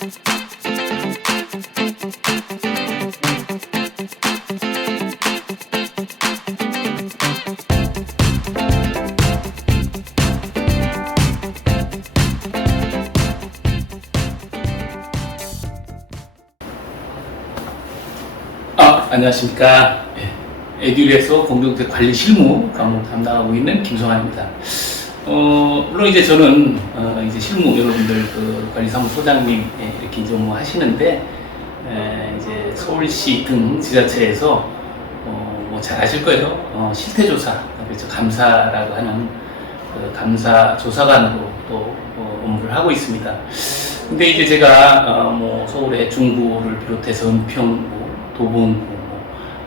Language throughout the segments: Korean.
아, 안녕하십니까. 예, 에듀리에서 공동체 관리 실무 과목 담당하고 있는 김성환입니다. 어, 물론 이제 저는 어, 이제 실무 여러분들 그 관리사무소장님 예, 이렇게 이제 뭐 하시는데 에, 이제 서울시 등 지자체에서 어, 뭐잘 아실 거예요. 어, 실태조사 그렇죠 감사라고 하는 그 감사 조사관으로 또 어, 업무를 하고 있습니다. 근데 이제 제가 어, 뭐 서울의 중구를 비롯해서 은평, 뭐 도봉구, 뭐,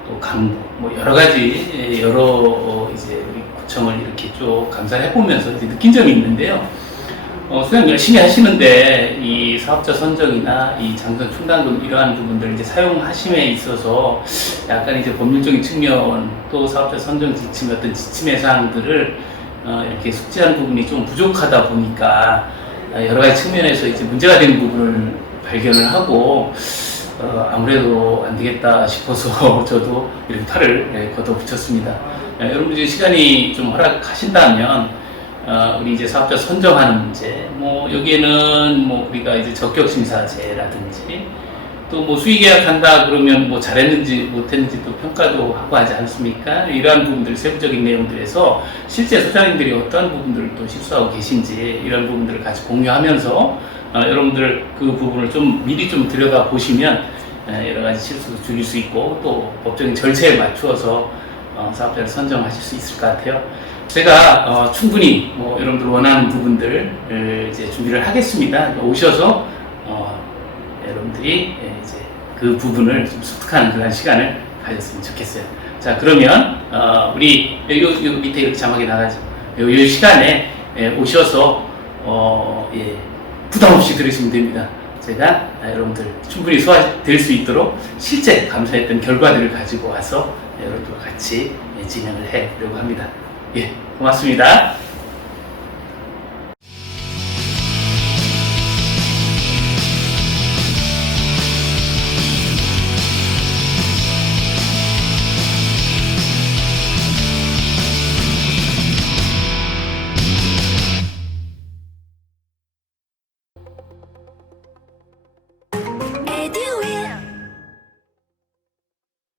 또 강북, 뭐 여러 가지 예, 여러 어, 이제 구청을 이렇게 쭉 감사를 해보면서 느낀 점이 있는데요. 어, 수행 열심히 하시는데 이 사업자 선정이나 이 장선 충당금 이러한 부분들을 이제 사용하심에 있어서 약간 이제 법률적인 측면 또 사업자 선정 지침 어떤 지침의 사항들을 어, 이렇게 숙지하는 부분이 좀 부족하다 보니까 어, 여러 가지 측면에서 이제 문제가 되는 부분을 발견을 하고 어, 아무래도 안 되겠다 싶어서 저도 이렇게 팔을 예, 걷어붙였습니다. 예, 여러분 이제 시간이 좀 허락하신다면 어, 우리 이제 사업자 선정하는 문제, 뭐 여기에는 뭐 우리가 이제 적격 심사제라든지 또 뭐 수의 계약한다 그러면 뭐 잘했는지 못했는지 또 평가도 하고 하지 않습니까? 이러한 부분들 세부적인 내용들에서 실제 소장님들이 어떠한 부분들을 또 실수하고 계신지 이런 부분들을 같이 공유하면서 어, 여러분들 그 부분을 좀 미리 좀 들여다 보시면 에, 여러 가지 실수도 줄일 수 있고 또 법적인 절차에 맞추어서 어, 사업자를 선정하실 수 있을 것 같아요. 제가 어, 충분히 뭐 여러분들 원하는 부분들을 이제 준비를 하겠습니다. 오셔서 어, 여러분들이 예, 이제 그 부분을 좀 습득하는 그런 시간을 가졌으면 좋겠어요. 자 그러면 어, 우리 요, 요 밑에 이렇게 자막이 나가죠. 요, 요 시간에 예, 오셔서 어, 예, 부담 없이 들으시면 됩니다. 제가 아, 여러분들 충분히 소화될 수 있도록 실제 감사했던 결과들을 가지고 와서 여러분들과 같이 예, 진행을 해 보려고 합니다. 예, 고맙습니다.